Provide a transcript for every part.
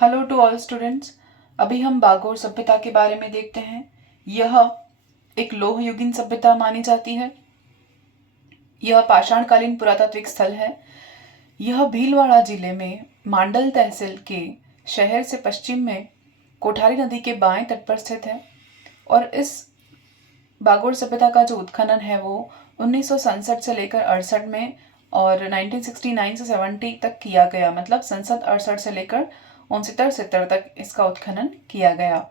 Hello to all students. अभी हम बागोर सभ्यता के बारे में देखते हैं। यह एक लोह युगीन सभ्यता मानी जाती है। यह पाषाणकालीन पुरातात्विक स्थल है। यह भीलवाड़ा जिले में मांडल तहसील के शहर से पश्चिम में कोठारी नदी के बाएं तट पर स्थित है। और इस बागोर सभ्यता का जो उत्खनन है वो 1967 से लेकर 68 में और 1969 से 70 तक किया गया। मतलब 67-68 से लेकर 69-70 तक इसका उत्खनन किया गया।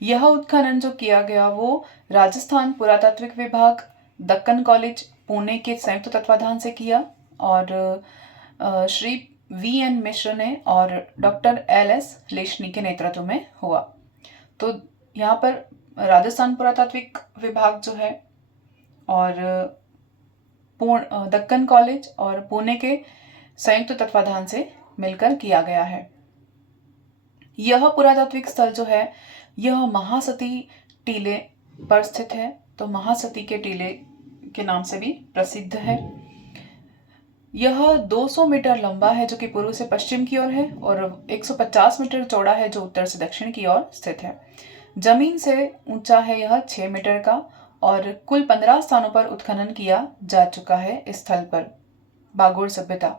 यह उत्खनन जो किया गया वो राजस्थान पुरातात्विक विभाग, दक्कन कॉलेज पुणे के संयुक्त तत्वाधान से किया और श्री VN मिश्र ने और डॉक्टर LS लेशनी के नेतृत्व में हुआ। तो यहाँ पर राजस्थान पुरातात्विक विभाग जो है और दक्कन कॉलेज और पुणे के संयुक्त तत्वाधान से मिलकर किया गया है। यह पुरातात्विक स्थल जो है यह महासती टीले पर स्थित है। तो महासती के टीले के नाम से भी प्रसिद्ध है। यह 200 मीटर लंबा है जो कि पूर्व से पश्चिम की ओर है और 150 मीटर चौड़ा है जो उत्तर से दक्षिण की ओर स्थित है। जमीन से ऊंचा है यह 6 मीटर का और कुल 15 स्थानों पर उत्खनन किया जा चुका है इस स्थल पर बागोर सभ्यता।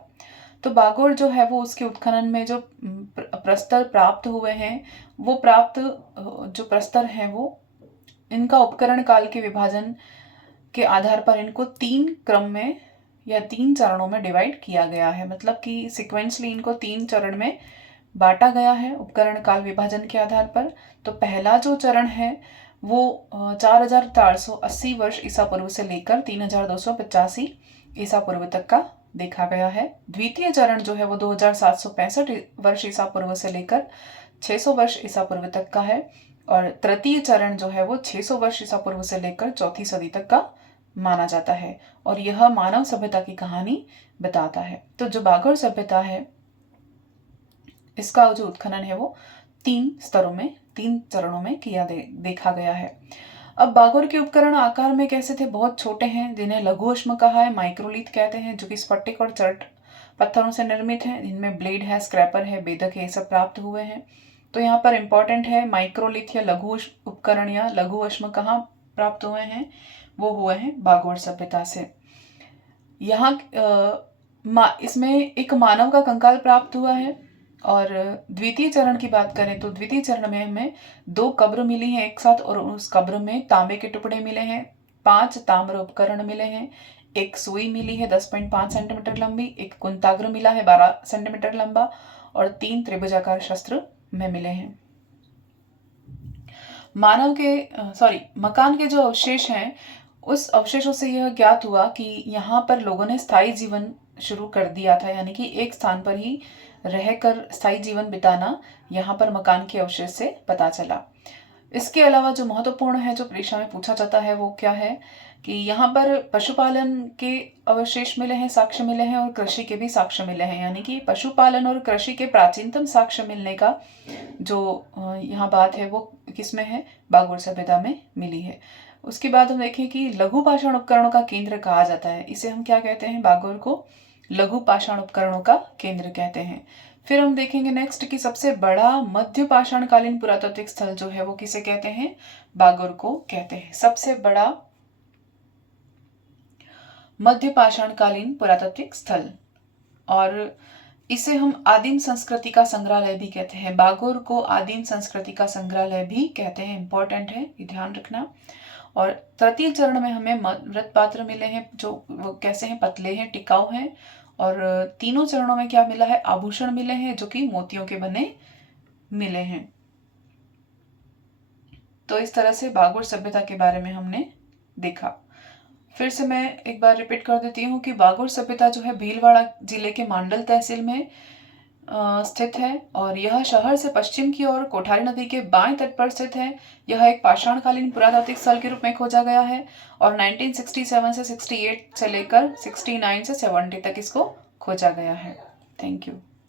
तो बागोर जो है वो उसके उत्खनन में जो प्रस्तर प्राप्त हुए हैं वो प्राप्त जो प्रस्तर हैं वो इनका उपकरण काल के विभाजन के आधार पर इनको 3 क्रम में या 3 चरणों में डिवाइड किया गया है। मतलब कि सिक्वेंसली इनको 3 चरण में बांटा गया है उपकरण काल विभाजन के आधार पर। तो पहला जो चरण है वो 4480 वर्ष ईसा पूर्व से लेकर 3285 ईसा पूर्व तक का देखा गया है। द्वितीय चरण जो है वो 2765 वर्ष ईसा पूर्व से लेकर 600 वर्ष ईसा पूर्व तक का है और तृतीय चरण जो है वो 600 वर्ष ईसा पूर्व से लेकर 4वीं सदी तक का माना जाता है और यह मानव सभ्यता की कहानी बताता है। तो जो बागोर सभ्यता है इसका जो उत्खनन है वो 3 स्तरों में 3 चरणों में किया देखा गया है। अब बागोर के उपकरण आकार में कैसे थे? बहुत छोटे हैं जिन्हें लघु अश्म कहा है, माइक्रोलिथ कहते हैं, जो कि स्फटिक और चर्ट पत्थरों से निर्मित हैं। इनमें ब्लेड है, स्क्रैपर है, बेदक है, ये सब प्राप्त हुए हैं। तो यहाँ पर इंपॉर्टेंट है माइक्रोलिथ या लघु उपकरण या लघु अश्म कहाँ प्राप्त हुए हैं? वो हुए हैं बागोर सभ्यता से। यहाँ इसमें एक मानव का कंकाल प्राप्त हुआ है। और द्वितीय चरण की बात करें तो द्वितीय चरण में हमें 2 कब्र मिली हैं एक साथ और उस कब्र में तांबे के टुकड़े मिले हैं, 5 ताम्र उपकरण मिले हैं, एक सुई मिली है 10.5 सेंटीमीटर लंबी, एक कुंताग्र मिला है 12 सेंटीमीटर लंबा और 3 त्रिभुजाकार शस्त्र में मिले हैं। मकान के जो अवशेष हैं उस अवशेषों से यह ज्ञात हुआ कि यहाँ पर लोगों ने स्थायी जीवन शुरू कर दिया था, यानी कि एक स्थान पर ही रहकर स्थायी जीवन बिताना यहाँ पर मकान के अवशेष से पता चला। इसके अलावा जो महत्वपूर्ण है जो परीक्षा में पूछा जाता है वो क्या है कि यहाँ पर पशुपालन के अवशेष मिले हैं, साक्ष्य मिले हैं और कृषि के भी साक्ष्य मिले हैं। यानी कि पशुपालन और कृषि के प्राचीनतम साक्ष्य मिलने का जो यहाँ बात है वो किसमें है? बागोर सभ्यता में मिली है। उसके बाद हम देखें कि लघु पाषाण उपकरणों का केंद्र कहा जाता है। इसे हम क्या कहते हैं? बागोर को लघु पाषाण उपकरणों का केंद्र कहते हैं। फिर हम देखेंगे नेक्स्ट कि सबसे बड़ा मध्य पाषाणकालीन पुरातात्विक स्थल जो है वो किसे कहते हैं? बागोर को कहते हैं। सबसे बड़ा मध्य पाषाणकालीन पुरातात्विक स्थल, और इसे हम आदिम संस्कृति का संग्रहालय भी कहते हैं। बागोर को आदिम संस्कृति का संग्रहालय भी कहते हैं। इंपॉर्टेंट है, ये ध्यान रखना। और तृतीय चरण में हमें मृत पात्र मिले हैं जो वो कैसे हैं? पतले हैं, टिकाऊ हैं। और तीनों चरणों में क्या मिला है? आभूषण मिले हैं जो कि मोतियों के बने मिले हैं। तो इस तरह से बागोर सभ्यता के बारे में हमने देखा। फिर से मैं एक बार रिपीट कर देती हूँ कि बागोर सभ्यता जो है भीलवाड़ा जिले के मांडल तहसील में स्थित है और यह शहर से पश्चिम की ओर कोठारी नदी के बाएं तट पर स्थित है। यह एक पाषाणकालीन पुरातात्विक स्थल के रूप में खोजा गया है और 1967 से 68 से लेकर 69 से 70 तक इसको खोजा गया है। Thank you.